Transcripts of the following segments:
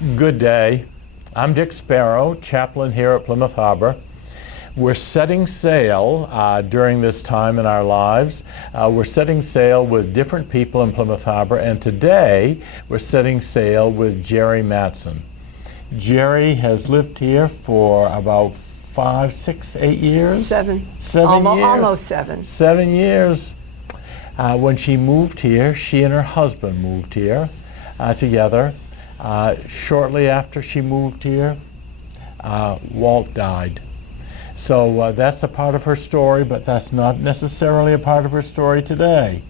Good day. I'm Dick Sparrow, chaplain here at Plymouth Harbor. We're setting sail during this time in our lives. We're setting sail with different people in Plymouth Harbor, and today we're setting sail with Gerry Mattson. Gerry has lived here for about 5, 6, 8 years? 7. 7 years. Almost 7. 7 years. When she moved here, she and her husband moved here together. Shortly after she moved here, Walt died. So that's a part of her story, but that's not necessarily a part of her story today.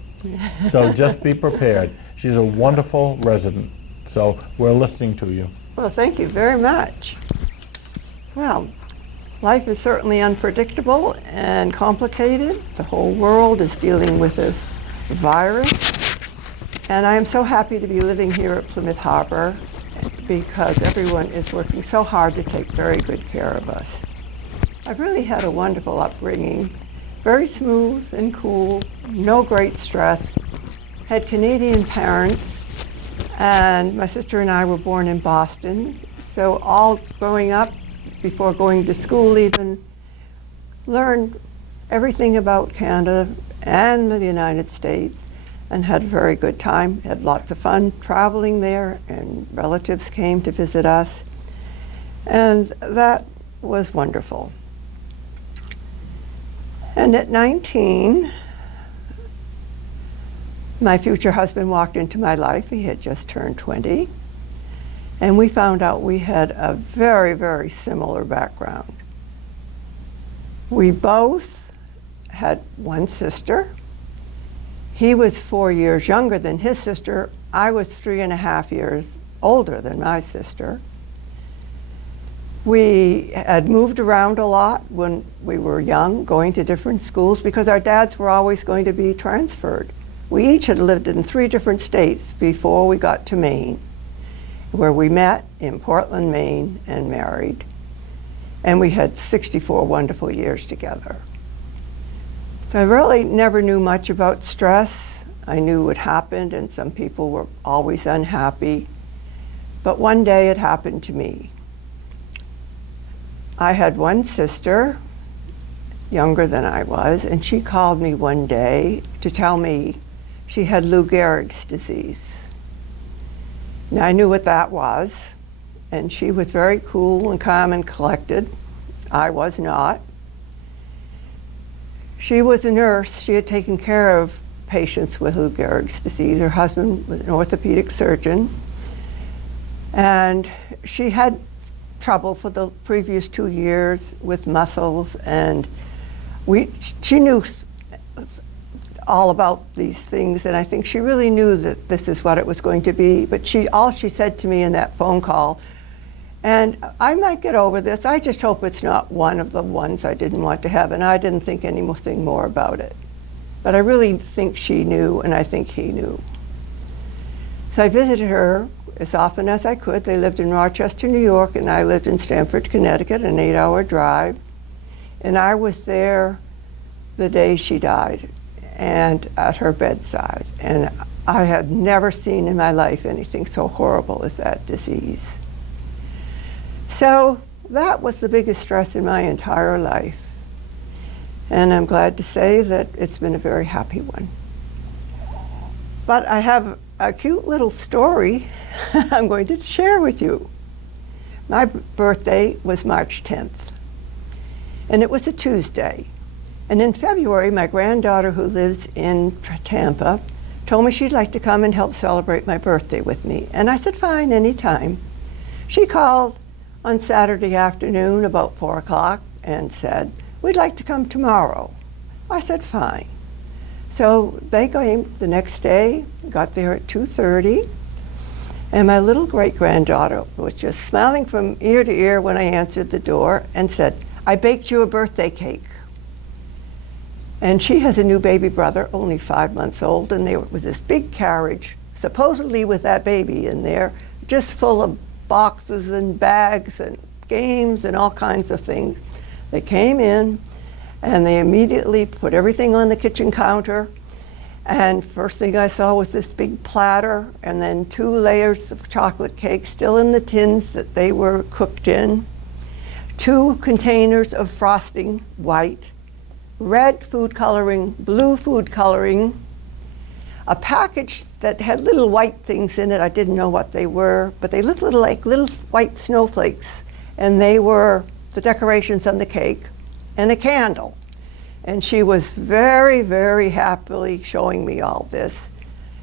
So just be prepared. She's a wonderful resident. So we're listening to you. Well, thank you very much. Well, life is certainly unpredictable and complicated. The whole world is dealing with this virus. And I am so happy to be living here at Plymouth Harbor because everyone is working so hard to take very good care of us. I've really had a wonderful upbringing, very smooth and cool, no great stress. Had Canadian parents, and my sister and I were born in Boston. So all growing up, before going to school even, learned everything about Canada and the United States, and had a very good time, had lots of fun traveling there, and relatives came to visit us. And that was wonderful. And at 19, my future husband walked into my life. He had just turned 20. And we found out we had a very, very similar background. We both had one sister. He was 4 years younger than his sister. I was 3.5 years older than my sister. We had moved around a lot when we were young, going to different schools because our dads were always going to be transferred. We each had lived in 3 different states before we got to Maine, where we met in Portland, Maine, and married. And we had 64 wonderful years together. So I really never knew much about stress. I knew what happened, and some people were always unhappy. But one day it happened to me. I had one sister, younger than I was, and she called me one day to tell me she had Lou Gehrig's disease. Now I knew what that was, and she was very cool and calm and collected. I was not. She was a nurse. She had taken care of patients with Lou Gehrig's disease. Her husband was an orthopedic surgeon, and she had trouble for the previous 2 years with muscles, and she knew all about these things, and I think she really knew that this is what it was going to be. But all she said to me in that phone call, and I might get over this, I just hope it's not one of the ones I didn't want to have, and I didn't think anything more about it. But I really think she knew, and I think he knew. So I visited her as often as I could. They lived in Rochester, New York, and I lived in Stamford, Connecticut, an 8-hour drive. And I was there the day she died, and at her bedside. And I had never seen in my life anything so horrible as that disease. So that was the biggest stress in my entire life. And I'm glad to say that it's been a very happy one. But I have a cute little story I'm going to share with you. My birthday was March 10th, and it was a Tuesday. And in February, my granddaughter, who lives in Tampa, told me she'd like to come and help celebrate my birthday with me. And I said, fine, anytime. She called on Saturday afternoon about 4 o'clock and said, we'd like to come tomorrow. I said, fine. So they came the next day, got there at 2:30, and my little great-granddaughter was just smiling from ear to ear when I answered the door and said, I baked you a birthday cake. And she has a new baby brother, only 5 months old, and there was this big carriage, supposedly with that baby in there, just full of boxes and bags and games and all kinds of things. They came in, and they immediately put everything on the kitchen counter, And first thing I saw was this big platter and then 2 layers of chocolate cake still in the tins that they were cooked in, 2 containers of frosting, white, red food coloring, blue food coloring, a package that had little white things in it. I didn't know what they were, but they looked like little white snowflakes, and they were the decorations on the cake, and a candle. And she was very, very happily showing me all this.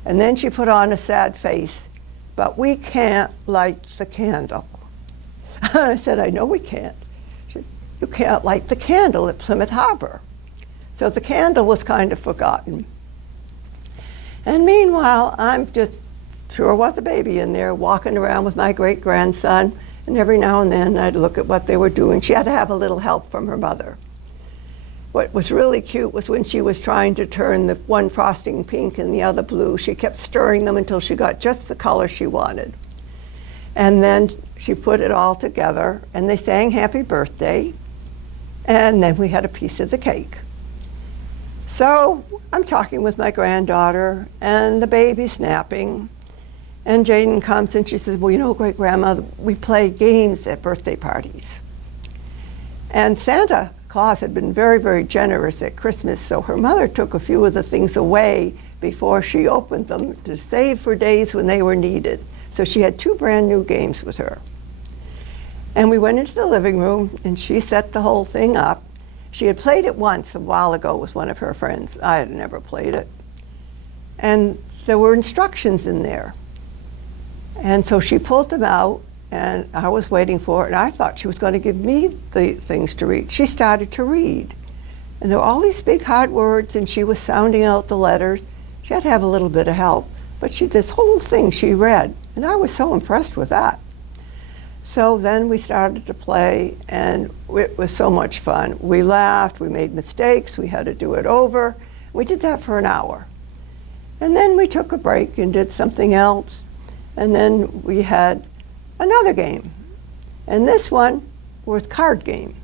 And then she put on a sad face, but we can't light the candle. I said, I know we can't. She said, you can't light the candle at Plymouth Harbor. So the candle was kind of forgotten. And meanwhile, I'm just, sure was a baby in there, walking around with my great-grandson, and every now and then I'd look at what they were doing. She had to have a little help from her mother. What was really cute was when she was trying to turn the one frosting pink and the other blue, she kept stirring them until she got just the color she wanted. And then she put it all together, and they sang happy birthday, and then we had a piece of the cake. So I'm talking with my granddaughter, and the baby's napping, and Jaden comes and she says, well, you know, great-grandma, we play games at birthday parties. And Santa Claus had been very, very generous at Christmas, so her mother took a few of the things away before she opened them to save for days when they were needed. So she had 2 brand new games with her. And we went into the living room, and she set the whole thing up. She had played it once a while ago with one of her friends. I had never played it. And there were instructions in there. And so she pulled them out, and I was waiting for it, and I thought she was going to give me the things to read. She started to read. And there were all these big hard words, and she was sounding out the letters. She had to have a little bit of help. But this whole thing she read, and I was so impressed with that. So then we started to play, and it was so much fun. We laughed, we made mistakes, we had to do it over. We did that for an hour. And then we took a break and did something else. And then we had another game. And this one was card game.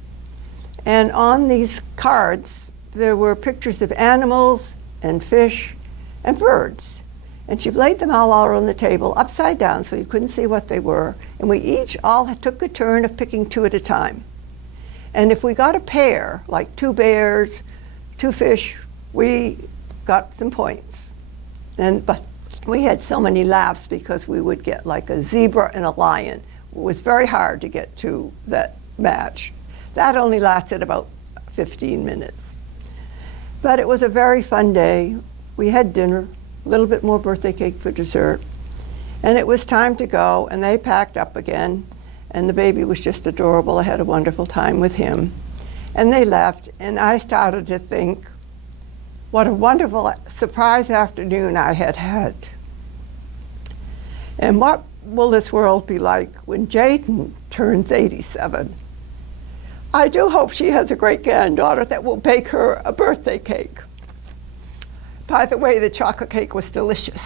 And on these cards, there were pictures of animals and fish and birds. And she laid them all out on the table upside down so you couldn't see what they were. And we each all took a turn of picking 2 at a time. And if we got a pair, like 2 bears, 2 fish, we got some points. But we had so many laughs because we would get like a zebra and a lion. It was very hard to get to that match. That only lasted about 15 minutes. But it was a very fun day. We had dinner, a little bit more birthday cake for dessert. And it was time to go, and they packed up again. And the baby was just adorable. I had a wonderful time with him. And they left, and I started to think, what a wonderful surprise afternoon I had had. And what will this world be like when Jaden turns 87? I do hope she has a great granddaughter that will bake her a birthday cake. By the way, the chocolate cake was delicious.